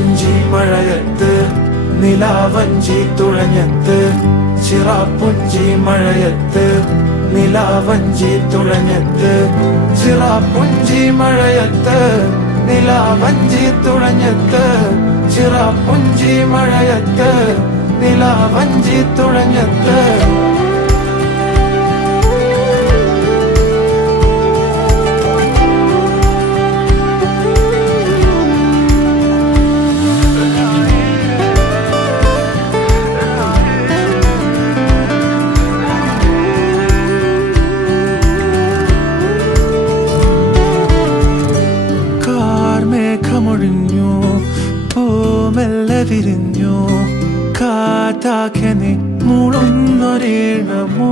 ചിറാപ്പുഞ്ചി മഴയത്ത് നിലാവഞ്ചി തുഴഞ്ഞത്ത് ചിറാപ്പുഞ്ചി മഴയത്ത് നിലാവഞ്ചി തുഴഞ്ഞത്ത് ചിറാപ്പുഞ്ചി മഴയത്ത് നിലാവഞ്ചി തുഴഞ്ഞത്ത് ചിറാപ്പുഞ്ചി മഴയത്ത് നിലാവഞ്ചി തുഴഞ്ഞത്ത് മേഘമൊഴിഞ്ഞു പൂമെല്ലെ വിരിഞ്ഞു കാറ്റാകെ നീ മൂളുന്നൊരീണമോ